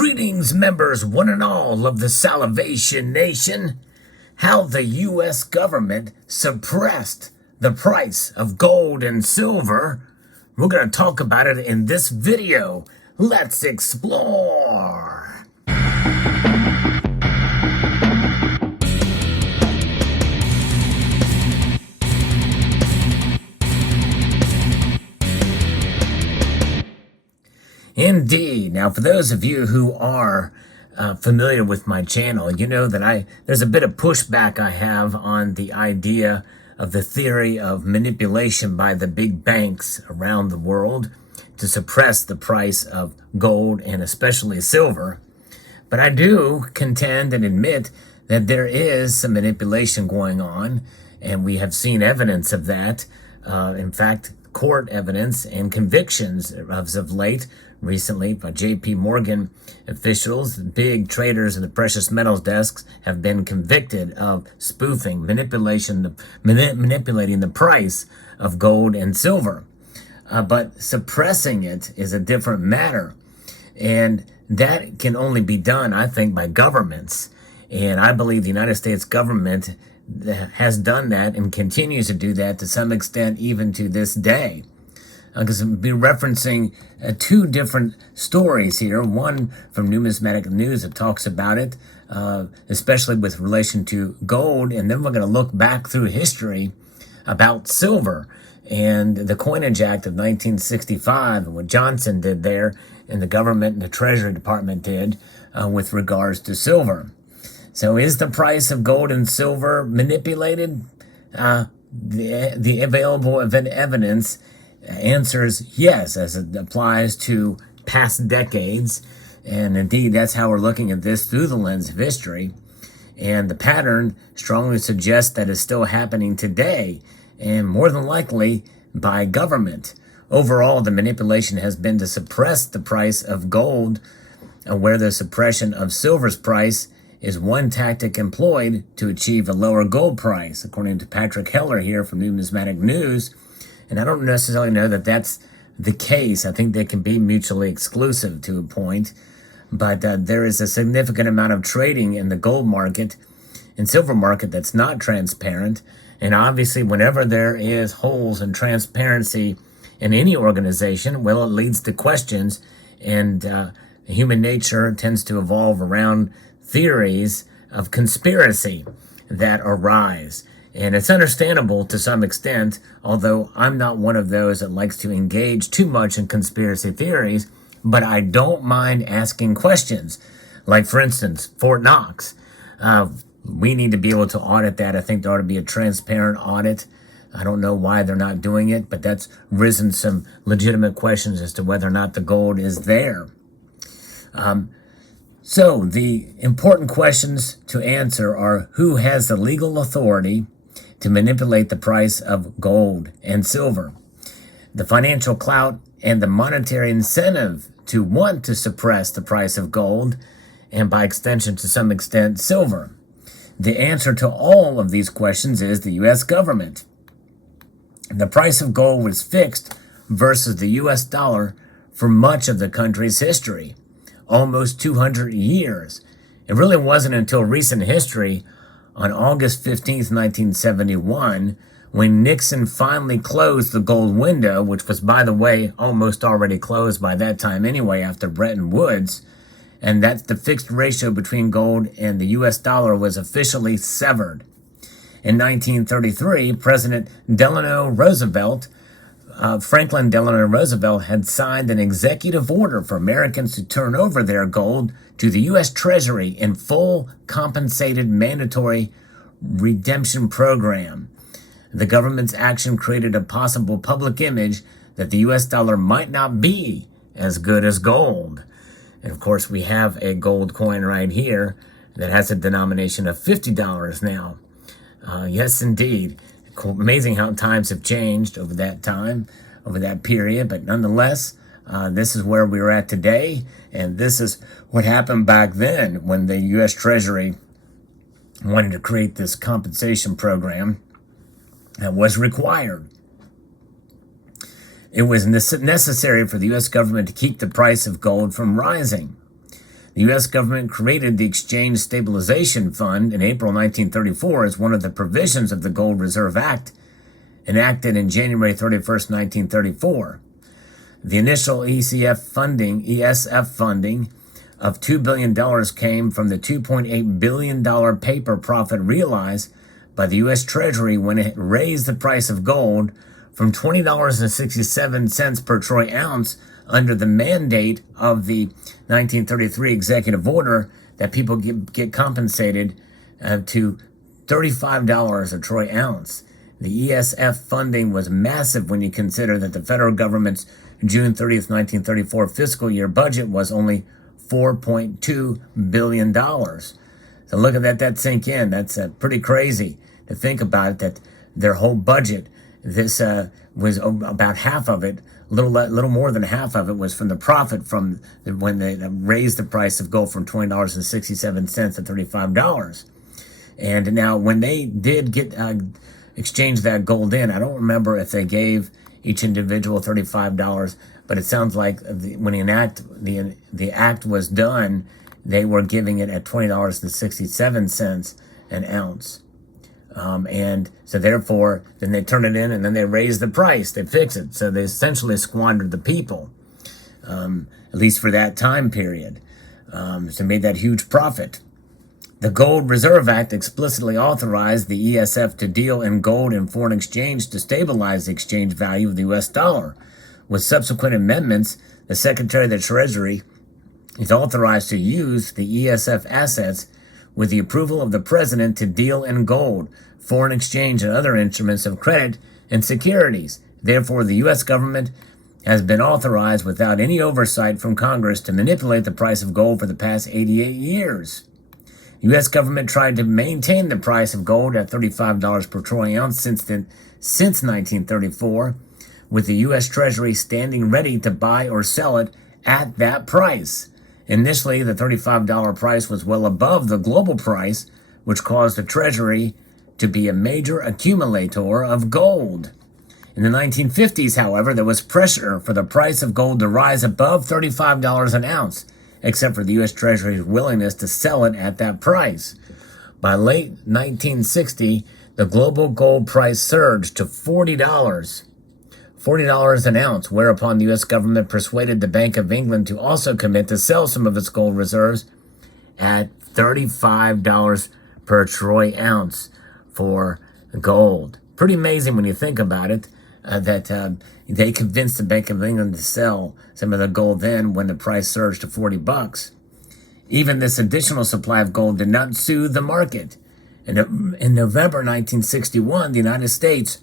Greetings, members, one and all of the Salivation Nation. How the U.S. government suppressed the price of gold and silver. We're going to talk about it in this video. Let's explore. Indeed. Now, for those of you who are familiar with my channel, you know that there's a bit of pushback I have on the idea of the theory of manipulation by the big banks around the world to suppress the price of gold and especially silver. But I do contend and admit that there is some manipulation going on, and we have seen evidence of that. In fact, court evidence and convictions as of late, recently by J.P. Morgan officials, big traders in the precious metals desks, have been convicted of spoofing, manipulating the price of gold and silver. But suppressing it is a different matter. And that can only be done, I think, by governments. And I believe the United States government has done that and continues to do that to some extent even to this day. Because I'll be referencing two different stories here. One from Numismatic News that talks about it, especially with relation to gold. And then we're going to look back through history about silver and the Coinage Act of 1965 and what Johnson did there and the government and the Treasury Department did with regards to silver. So is the price of gold and silver manipulated? The available evidence answers yes, as it applies to past decades. And indeed, that's how we're looking at this through the lens of history. And the pattern strongly suggests that it's still happening today, and more than likely by government. Overall, the manipulation has been to suppress the price of gold, where the suppression of silver's price is one tactic employed to achieve a lower gold price, according to Patrick Heller here from Numismatic News. And I don't necessarily know that that's the case. I think they can be mutually exclusive to a point. But there is a significant amount of trading in the gold market and silver market that's not transparent. And obviously, whenever there is holes in transparency in any organization, well, it leads to questions. And human nature tends to evolve around theories of conspiracy that arise. And it's understandable to some extent, although I'm not one of those that likes to engage too much in conspiracy theories, but I don't mind asking questions. Like, for instance, Fort Knox. We need to be able to audit that. I think there ought to be a transparent audit. I don't know why they're not doing it, but that's risen some legitimate questions as to whether or not the gold is there. So the important questions to answer are: who has the legal authority to manipulate the price of gold and silver, the financial clout and the monetary incentive to want to suppress the price of gold, and by extension, to some extent, silver? The answer to all of these questions is the U.S. government. The price of gold was fixed versus the U.S. dollar for much of the country's history, almost 200 years. It really wasn't until recent history, on August 15th, 1971, when Nixon finally closed the gold window, which was, by the way, almost already closed by that time anyway after Bretton Woods, and that the fixed ratio between gold and the U.S. dollar was officially severed. In 1933, Franklin Delano Roosevelt had signed an executive order for Americans to turn over their gold to the U.S. Treasury in full compensated mandatory redemption program. The government's action created a possible public image that the U.S. dollar might not be as good as gold. And of course, we have a gold coin right here that has a denomination of $50 now. Yes, indeed. Amazing how times have changed over that time, over that period. But nonetheless, this is where we're at today. And this is what happened back then when the U.S. Treasury wanted to create this compensation program that was required. It was necessary for the U.S. government to keep the price of gold from rising. The U.S. government created the Exchange Stabilization Fund in April 1934 as one of the provisions of the Gold Reserve Act, enacted in January 31st, 1934. The initial ESF funding of $2 billion came from the $2.8 billion paper profit realized by the U.S. Treasury when it raised the price of gold from $20.67 per troy ounce under the mandate of the 1933 executive order that people get compensated to $35 a troy ounce. The ESF funding was massive when you consider that the federal government's June 30th, 1934 fiscal year budget was only $4.2 billion. So look at that sink in. That's pretty crazy to think about it, that their whole budget, this was about half of it, little more than half of it was from the profit from when they raised the price of gold from $20.67 to $35. And now when they did get exchange that gold in, I don't remember if they gave each individual $35, but it sounds like when the act was done, they were giving it at $20.67 an ounce. And so therefore, then they turn it in and then they raise the price, they fix it. So they essentially squandered the people, at least for that time period. So made that huge profit. The Gold Reserve Act explicitly authorized the ESF to deal in gold and foreign exchange to stabilize the exchange value of the U.S. dollar. With subsequent amendments, the Secretary of the Treasury is authorized to use the ESF assets with the approval of the President to deal in gold, foreign exchange, and other instruments of credit and securities. Therefore, the U.S. government has been authorized without any oversight from Congress to manipulate the price of gold for the past 88 years. The U.S. government tried to maintain the price of gold at $35 per troy ounce since 1934, with the U.S. Treasury standing ready to buy or sell it at that price. Initially, the $35 price was well above the global price, which caused the Treasury to be a major accumulator of gold. In the 1950s, however, there was pressure for the price of gold to rise above $35 an ounce, except for the U.S. Treasury's willingness to sell it at that price. By late 1960, the global gold price surged to $40 an ounce, whereupon the U.S. government persuaded the Bank of England to also commit to sell some of its gold reserves at $35 per troy ounce for gold. Pretty amazing when you think about it, that they convinced the Bank of England to sell some of the gold then when the price surged to $40. Even this additional supply of gold did not soothe the market. In November 1961, the United States,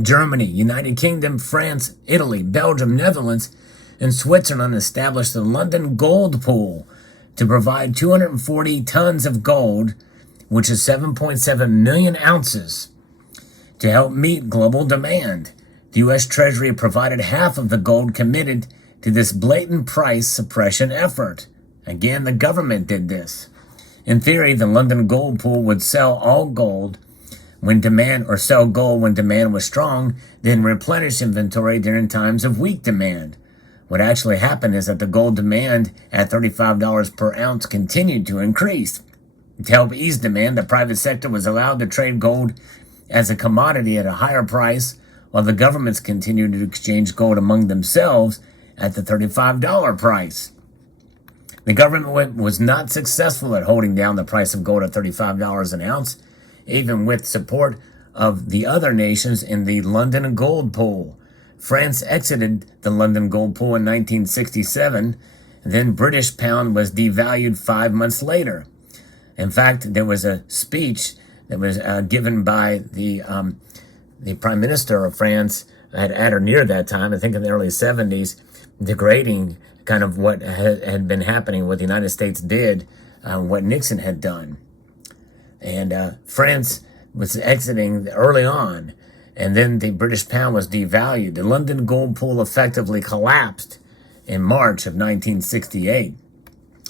Germany, United Kingdom, France, Italy, Belgium, Netherlands, and Switzerland established the London Gold Pool to provide 240 tons of gold, which is 7.7 million ounces, to help meet global demand. The U.S. Treasury provided half of the gold committed to this blatant price suppression effort. Again, the government did this. In theory, the London Gold Pool would sell all gold when demand, or sell gold when demand was strong, then replenish inventory during times of weak demand. What actually happened is that the gold demand at $35 per ounce continued to increase. To help ease demand, the private sector was allowed to trade gold as a commodity at a higher price, while the governments continued to exchange gold among themselves at the $35 price. The government was not successful at holding down the price of gold at $35 an ounce, even with support of the other nations in the London Gold Pool. France exited the London Gold Pool in 1967, then British pound was devalued 5 months later. In fact, there was a speech that was given by the Prime Minister of France at or near that time, I think in the early 70s, degrading kind of what had been happening, what the United States did, what Nixon had done. And France was exiting early on, and then the British pound was devalued. The London Gold Pool effectively collapsed in March of 1968.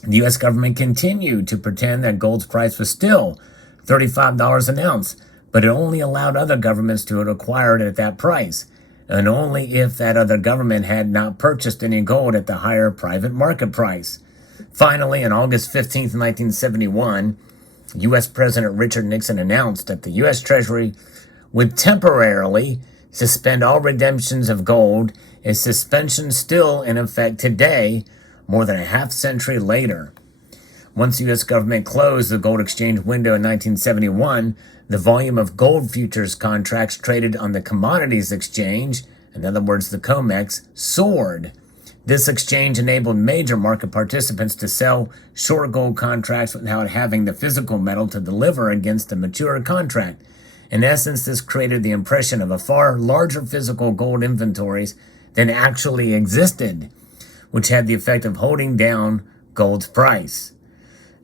The U.S. government continued to pretend that gold's price was still $35 an ounce, but it only allowed other governments to acquire it at that price, and only if that other government had not purchased any gold at the higher private market price. Finally, on August 15th, 1971, U.S. President Richard Nixon announced that the U.S. Treasury would temporarily suspend all redemptions of gold, a suspension still in effect today, more than a half century later. Once the U.S. government closed the gold exchange window in 1971, the volume of gold futures contracts traded on the Commodities Exchange, in other words, the COMEX, soared. This exchange enabled major market participants to sell short gold contracts without having the physical metal to deliver against a mature contract. In essence, this created the impression of a far larger physical gold inventories than actually existed, which had the effect of holding down gold's price.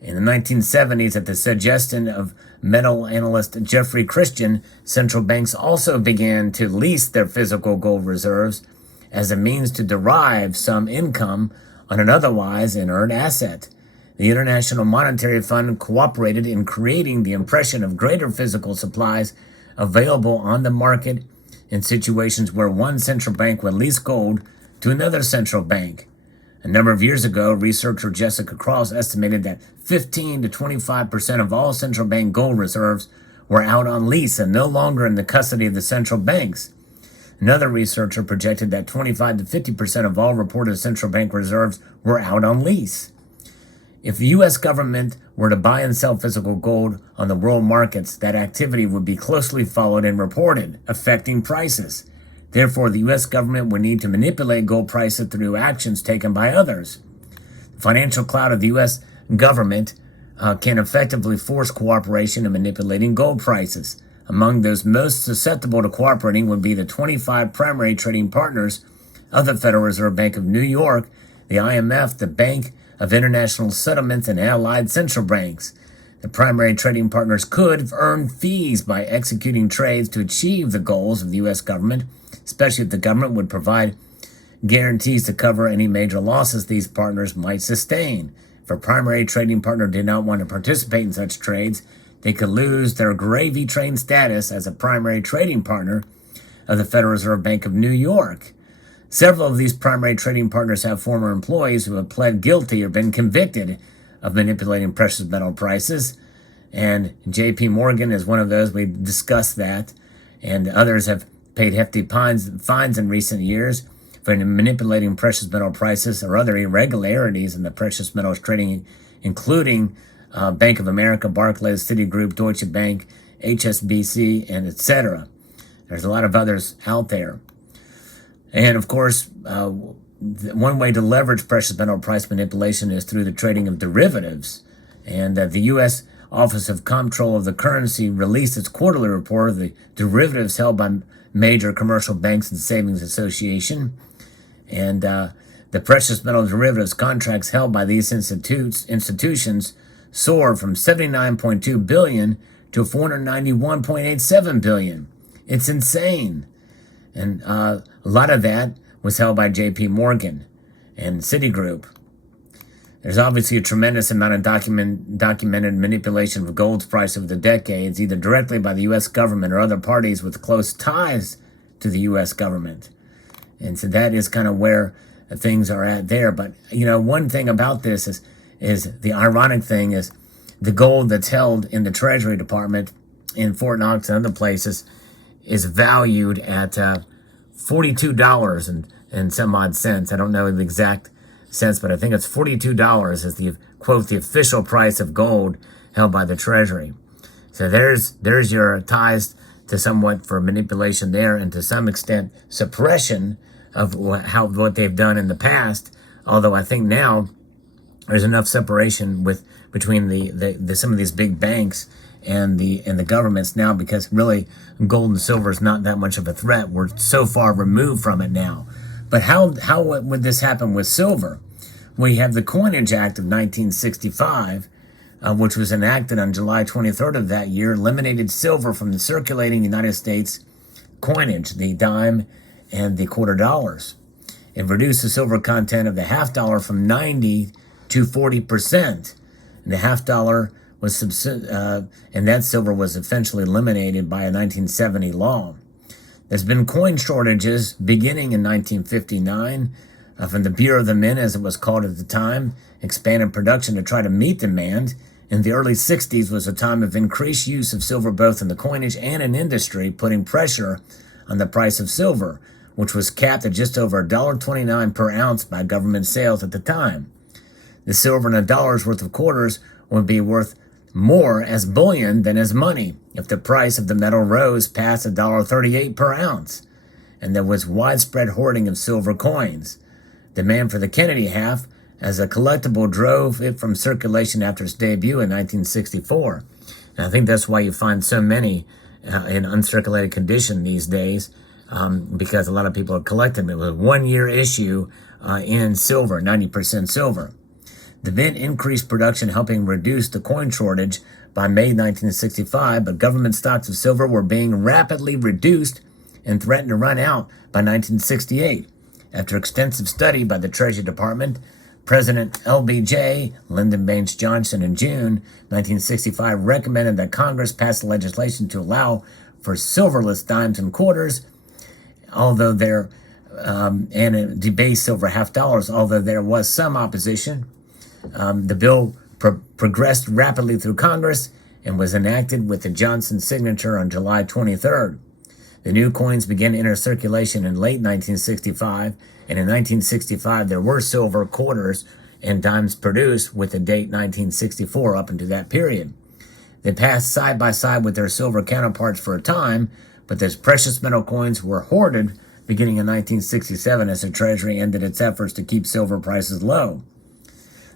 In the 1970s, at the suggestion of metal analyst Jeffrey Christian, central banks also began to lease their physical gold reserves as a means to derive some income on an otherwise inert asset. The International Monetary Fund cooperated in creating the impression of greater physical supplies available on the market in situations where one central bank would lease gold to another central bank. A number of years ago, researcher Jessica Cross estimated that 15 to 25% of all central bank gold reserves were out on lease and no longer in the custody of the central banks. Another researcher projected that 25 to 50% of all reported central bank reserves were out on lease. If the U.S. government were to buy and sell physical gold on the world markets, that activity would be closely followed and reported, affecting prices. Therefore, the U.S. government would need to manipulate gold prices through actions taken by others. The financial clout of the U.S. government can effectively force cooperation in manipulating gold prices. Among those most susceptible to cooperating would be the 25 primary trading partners of the Federal Reserve Bank of New York, the IMF, the Bank of International Settlements, and allied central banks. The primary trading partners could earn fees by executing trades to achieve the goals of the U.S. government, especially if the government would provide guarantees to cover any major losses these partners might sustain. If a primary trading partner did not want to participate in such trades, they could lose their gravy train status as a primary trading partner of the Federal Reserve Bank of New York. Several of these primary trading partners have former employees who have pled guilty or been convicted of manipulating precious metal prices. And J.P. Morgan is one of those. We've discussed that. And others have paid hefty fines in recent years for manipulating precious metal prices or other irregularities in the precious metals trading, including Bank of America, Barclays, Citigroup, Deutsche Bank, HSBC, and etc. There's a lot of others out there. And of course, one way to leverage precious metal price manipulation is through the trading of derivatives. And the U.S. Office of Comptroller of the Currency released its quarterly report of the derivatives held by major commercial banks and savings association. And the precious metal derivatives contracts held by these institutions soared from $79.2 billion to $491.87 billion. It's insane. And a lot of that was held by J.P. Morgan and Citigroup. There's obviously a tremendous amount of documented manipulation of gold's price over the decades, either directly by the U.S. government or other parties with close ties to the U.S. government. And so that is kind of where things are at there. But, you know, one thing about this is the ironic thing is the gold that's held in the Treasury Department in Fort Knox and other places is valued at $42 and some odd cents. I don't know the exact cents, but I think it's $42 is the, quote, the official price of gold held by the Treasury. So there's your ties to somewhat for manipulation there, and to some extent suppression of what they've done in the past. Although I think now there's enough separation between the some of these big banks and the governments now, because really gold and silver is not that much of a threat. We're so far removed from it now. But how would this happen with silver? We have the Coinage Act of 1965, which was enacted on July 23rd of that year, eliminated silver from the circulating United States coinage, the dime and the quarter dollars. It reduced the silver content of the half dollar from 90 to 40%. And the half dollar was and that silver was eventually eliminated by a 1970 law. There's been coin shortages beginning in 1959. from the Bureau of the Mint, as it was called at the time, expanded production to try to meet demand. In the early 60s was a time of increased use of silver both in the coinage and in industry, putting pressure on the price of silver, which was capped at just over $1.29 per ounce by government sales at the time. The silver in a dollar's worth of quarters would be worth more as bullion than as money if the price of the metal rose past $1.38 per ounce, and there was widespread hoarding of silver coins. Demand for the Kennedy half as a collectible drove it from circulation after its debut in 1964. And I think that's why you find so many in uncirculated condition these days, because a lot of people are collecting them. It was a one-year issue in silver, 90% silver. The Mint increased production, helping reduce the coin shortage by May 1965, but government stocks of silver were being rapidly reduced and threatened to run out by 1968. After extensive study by the Treasury Department, President LBJ, Lyndon Baines Johnson, in June 1965 recommended that Congress pass legislation to allow for silverless dimes and quarters, although there and debased silver half dollars. Although there was some opposition, the bill progressed rapidly through Congress and was enacted with the Johnson signature on July 23rd. The new coins began to enter circulation in late 1965, and in 1965 there were silver quarters and dimes produced with the date 1964 up into that period. They passed side by side with their silver counterparts for a time, but those precious metal coins were hoarded beginning in 1967 as the Treasury ended its efforts to keep silver prices low.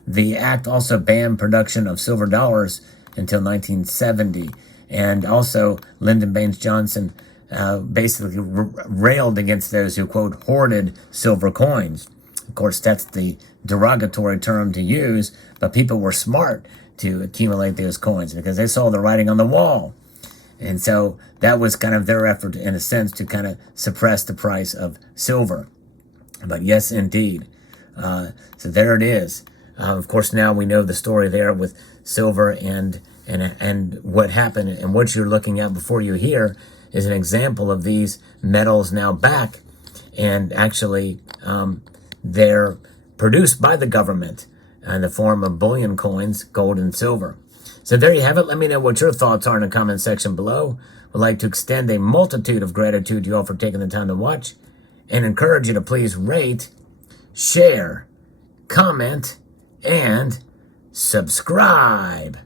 The act also banned production of silver dollars until 1970, and also Lyndon Baines Johnson basically railed against those who, quote, hoarded silver coins. Of course, that's the derogatory term to use, but people were smart to accumulate those coins because they saw the writing on the wall. And so that was kind of their effort, in a sense, to kind of suppress the price of silver. But yes, indeed. So there it is. Of course, now we know the story there with silver and what happened, and what you're looking at before you here is an example of these metals now back, and actually they're produced by the government in the form of bullion coins, gold and silver. So there you have it. Let me know what your thoughts are in the comment section below. I'd like to extend a multitude of gratitude to you all for taking the time to watch, and encourage you to please rate, share, comment, and subscribe.